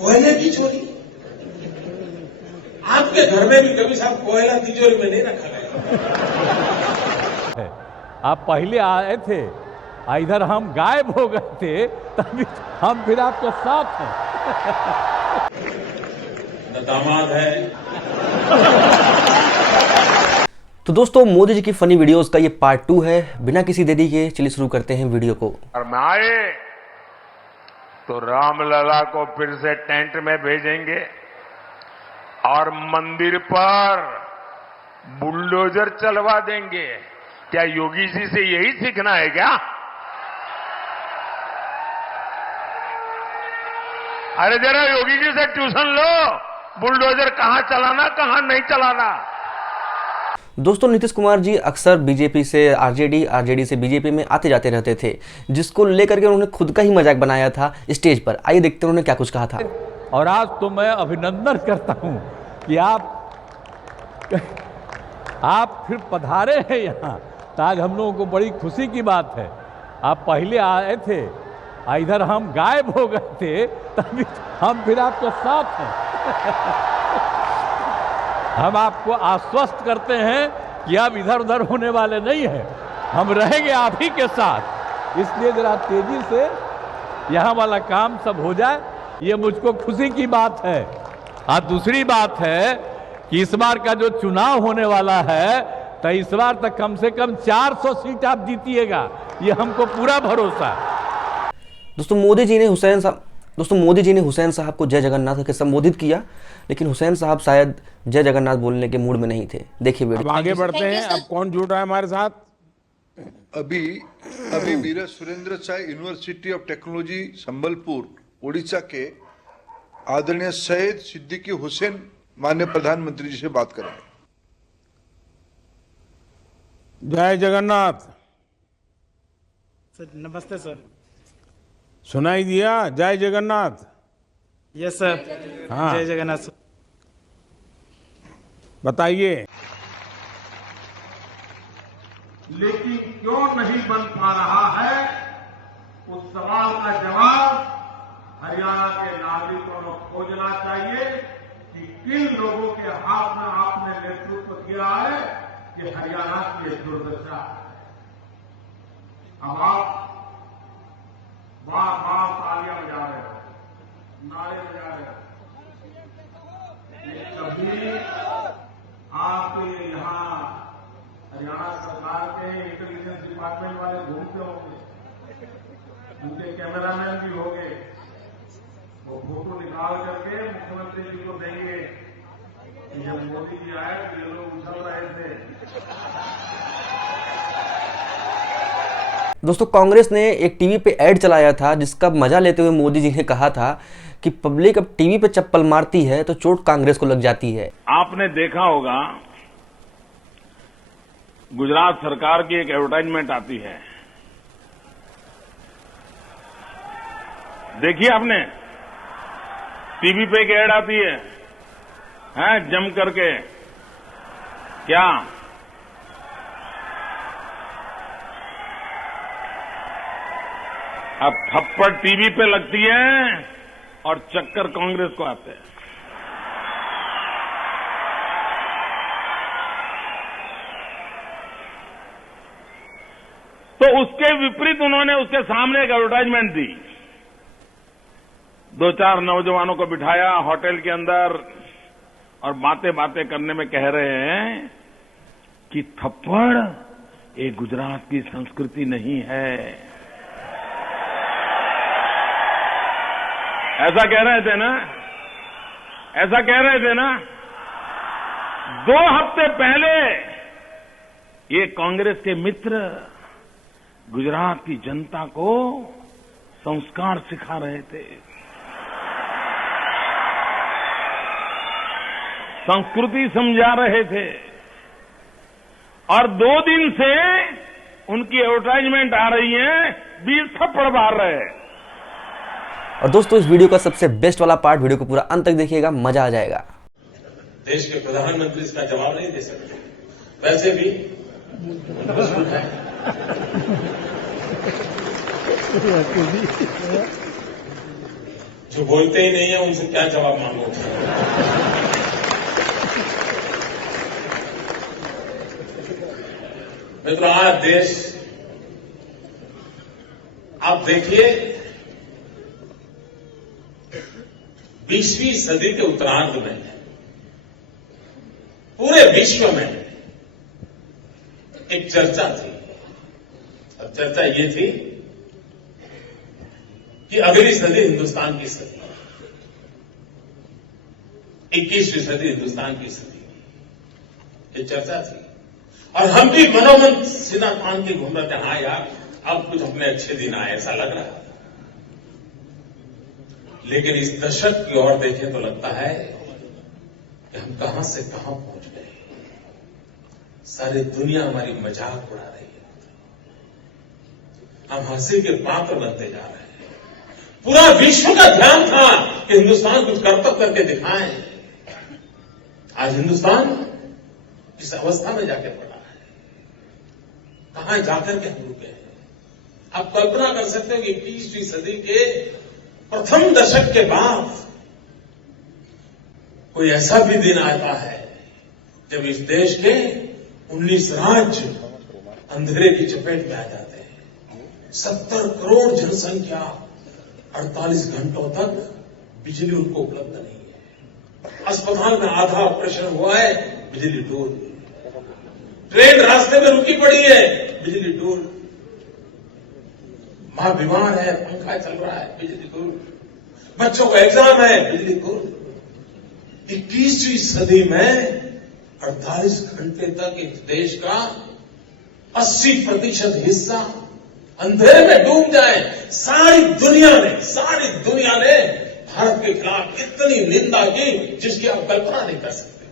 कोयले की चोरी। आपके घर में भी कभी साहब कोयला तिजोरी में नहीं रखा गया। आप पहले आए थे, इधर हम गायब हो गए थे, तभी हम फिर आपके साथ हैं। न दामाद है। तो दोस्तों, मोदी जी की फनी वीडियोस का ये पार्ट 2 है। बिना किसी देरी के चलिए शुरू करते हैं वीडियो को। और मैं आए तो रामलला को फिर से टेंट में भेजेंगे और मंदिर पर बुलडोजर चलवा देंगे। क्या योगी जी से यही सीखना है क्या? अरे जरा योगी जी से ट्यूशन लो, बुलडोजर कहां चलाना कहां नहीं चलाना। दोस्तों, नीतीश कुमार जी अक्सर बीजेपी से आरजेडी, आरजेडी से बीजेपी में आते जाते रहते थे, जिसको लेकर के उन्होंने खुद का ही मजाक बनाया था स्टेज पर। आइए देखते हैं उन्होंने क्या कुछ कहा था। और आज तो मैं अभिनंदन करता हूं कि आप फिर पधारे हैं यहाँ, तो आज हम लोगों को बड़ी खुशी की बात है। आप पहले आए थे, इधर हम गायब हो गए थे, तभी हम फिर आपके साथ हैं। हम आपको आश्वस्त करते हैं कि अब इधर उधर होने वाले नहीं हैं, हम रहेंगे आप ही के साथ। इसलिए जरा तेजी से यहाँ वाला काम सब हो जाए, ये मुझको खुशी की बात है। और दूसरी बात है कि इस बार का जो चुनाव होने वाला है, तो इस बार तक कम से कम 400 सीट आप जीतिएगा, ये हमको पूरा भरोसा है। दोस्तों, मोदी जी ने हुसैन साहब को जय जगन्नाथ के संबोधित किया, लेकिन हुसैन साहब शायद जय जगन्नाथ बोलने के मूड में नहीं थे। देखिए वीडियो। अब आगे बढ़ते हैं। अब कौन जुड़ रहा है हमारे साथ? अभी Veer Surendra Sai university of technology Sambalpur Orissa के आदरणीय सैयद सिद्दीकी हुसैन माननीय प्रधानमंत्री जी से बात करेंगे। जय जगन्नाथ। सर नमस्ते सर। सुनाई दिया? जय जगन्नाथ। Yes sir. हाँ। जय जगन्नाथ सर। बताइए। लेकिन क्यों नहीं बन पा रहा है, उस सवाल का जवाब हरियाणा के नागरिकों को खोजना चाहिए कि किन लोगों के हाथ में आपने नेतृत्व किया है कि हरियाणा की दुर्दशा है। अब आप बार बार तालियां बजा रहे हो, नारे बजा रहे हो, कभी आपके यहां हरियाणा सरकार के इंटेलिजेंस डिपार्टमेंट वाले घूमते होंगे, उनके कैमरामैन भी होंगे, वो फोटो निकाल करके मुख्यमंत्री जी को देंगे कि जब मोदी जी आए तो ये लोग उछल रहे थे। दोस्तों, कांग्रेस ने एक टीवी पे ऐड चलाया था, जिसका मजा लेते हुए मोदी जी ने कहा था कि पब्लिक अब टीवी पे चप्पल मारती है तो चोट कांग्रेस को लग जाती है। आपने देखा होगा गुजरात सरकार की एक एडवर्टाइजमेंट आती है, देखिए आपने, टीवी पे एक ऐड आती है जम करके, क्या अब थप्पड़ टीवी पे लगती है और चक्कर कांग्रेस को आते हैं। तो उसके विपरीत उन्होंने उसके सामने एक एडवर्टाइजमेंट दी, 2-4 नौजवानों को बिठाया होटल के अंदर और बातें करने में कह रहे हैं कि थप्पड़ ये गुजरात की संस्कृति नहीं है। ऐसा कह रहे थे ना, ऐसा कह रहे थे ना। 2 हफ्ते पहले ये कांग्रेस के मित्र गुजरात की जनता को संस्कार सिखा रहे थे, संस्कृति समझा रहे थे, और 2 दिन से उनकी एडवर्टाइजमेंट आ रही है, 20 थप्पड़ मार रहे हैं। और दोस्तों, इस वीडियो का सबसे बेस्ट वाला पार्ट, वीडियो को पूरा अंत तक देखिएगा, मजा आ जाएगा। देश के प्रधानमंत्री इसका जवाब नहीं दे सकते, वैसे भी मजबूत है। जो बोलते ही नहीं है उनसे क्या जवाब मांगोगे? मित्रों, आज देश, आप देखिए, 20वीं सदी के उत्तरार्ध में पूरे विश्व में एक चर्चा थी। अब चर्चा ये थी कि अगली सदी हिंदुस्तान की सदी, 21वीं सदी हिंदुस्तान की सदी, ये चर्चा थी। और हम भी मनोमन सीना तान के घूम रहे थे, हाँ यार अब कुछ अपने अच्छे दिन आए, ऐसा लग रहा था। लेकिन इस दशक की ओर देखें तो लगता है कि हम कहां से कहां पहुंच गए। सारी दुनिया हमारी मजाक उड़ा रही है, हम हंसी के पात्र बनते जा रहे हैं। पूरा विश्व का ध्यान था कि हिंदुस्तान कुछ करतब करके दिखाएं। आज हिंदुस्तान इस अवस्था में जाके पड़ा है, कहां जाकर के हम रुके हैं। आप कल्पना कर सकते हो कि 21वीं सदी के प्रथम दशक के बाद कोई ऐसा भी दिन आता है जब इस देश के 19 राज्य अंधेरे की चपेट में आ जाते हैं। 70 करोड़ जनसंख्या, 48 घंटों तक बिजली उनको उपलब्ध नहीं है। अस्पताल में आधा ऑपरेशन हुआ है, बिजली डूल। ट्रेन रास्ते में रुकी पड़ी है, बिजली डूल। मां बीमार है, पंखा चल रहा है, बिजली डूल। बच्चों का एग्जाम है, बिजली डूल। 21वीं सदी में 48 घंटे तक इस देश का 80% हिस्सा अंधेरे में डूब जाए। सारी दुनिया ने भारत के खिलाफ इतनी निंदा की जिसकी आप कल्पना नहीं कर सकते।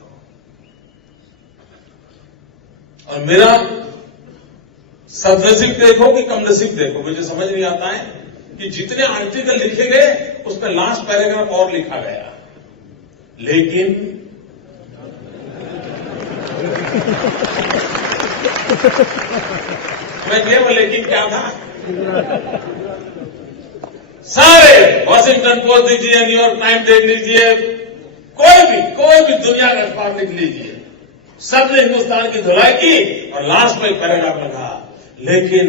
और मेरा सदनसीब देखो कि कम नसीब देखो, मुझे समझ नहीं आता है कि जितने आर्टिकल लिखे गए उसमें लास्ट पैराग्राफ और लिखा गया, लेकिन मैं केवल लेकिन क्या था, सारे वॉशिंगटन पोस्ट दीजिए, न्यूयॉर्क टाइम्स देख लीजिए, कोई भी दुनिया का अखबार लिख लीजिए, सबने हिंदुस्तान की धुलाई की और लास्ट में एक पैराग्राफ लगा, लेकिन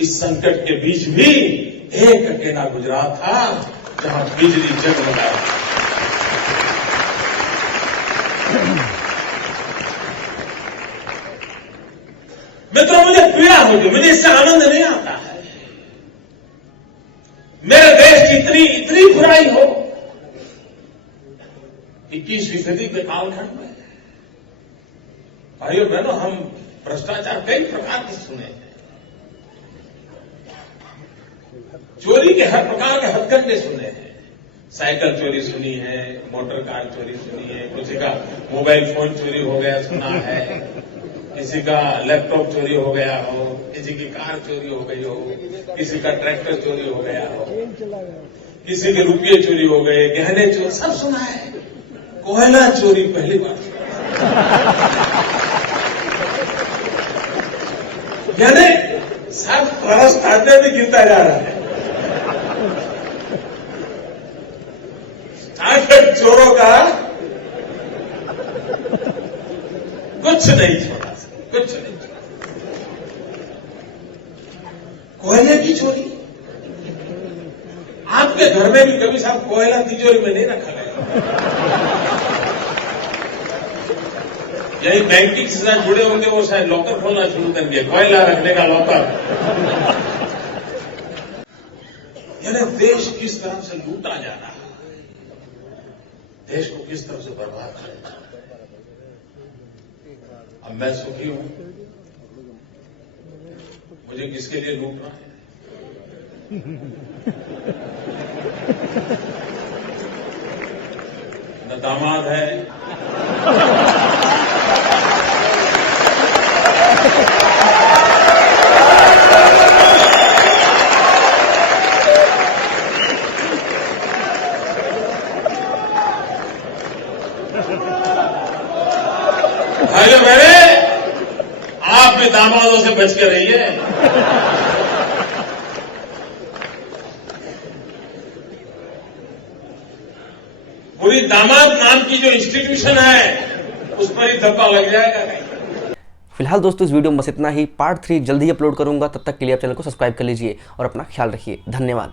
इस संकट के बीच भी एक अकेला गुजरात था जहां बिजली जगमगाई। मित्रों, मुझे पीड़ा होगी, मुझे इससे आनंद नहीं आता है। मेरे देश की इतनी बुराई हो 21वीं सदी के कालखंड में। भाइयों बहनों, हम भ्रष्टाचार कई प्रकार के सुने हैं, चोरी के हर प्रकार के हथकंडे सुने हैं। साइकिल चोरी सुनी है, मोटर कार चोरी सुनी है, किसी का मोबाइल फोन चोरी हो गया सुना है, किसी का लैपटॉप चोरी हो गया हो, किसी की कार चोरी हो गई हो, किसी का ट्रैक्टर चोरी हो गया हो, किसी के रुपये चोरी हो गए, गहने चोरी, सब सुना है। कोयला चोरी पहली बार यानी सब बरस खाते भी गिरता जा रहा है। आखिर चोरों का कुछ नहीं छोड़ा, कुछ नहीं छोड़ा। कोयले की चोरी, आपके घर में भी कभी साहब कोयला तिजोरी में नहीं रखा गया। यही बैंकिंग से साथ जुड़े होंगे, वो शायद लॉकर खोलना शुरू कर दिया, कोयला रखने का लॉकर। यानी देश किस तरह से लूटा जा रहा है, देश को किस तरह से बर्बाद किया जा रहा है। अब मैं सुखी हूं, मुझे किसके लिए लूटना है? न दामाद है, भाइयों बहने, आप भी दामादों से बच के रहिए। पूरी दामाद नाम की जो इंस्टीट्यूशन है उस पर ही धब्बा लग जाएगा। फिलहाल दोस्तों इस वीडियो में बस इतना ही। पार्ट 3 जल्दी ही अपलोड करूंगा, तब तक के लिए आप चैनल को सब्सक्राइब कर लीजिए और अपना ख्याल रखिए। धन्यवाद।